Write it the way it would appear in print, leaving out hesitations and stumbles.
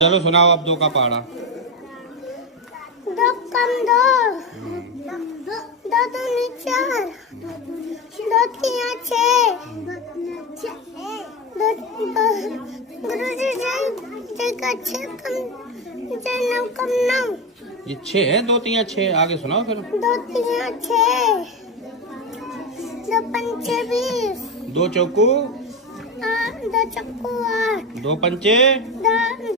चलो सुनाओ अब 2 का पहाड़ा। 2 कम 2, 2 दूनी 4, 2 तिया 6, गुरुजी जय का 6 कम जय 9 कम 9, ये 6 है, 2 3 6। आगे सुनाओ फिर। 2 तिया 6, 2 पंचे 20, 2 चौकू 2 चक्कू 8, 2 पंचे 2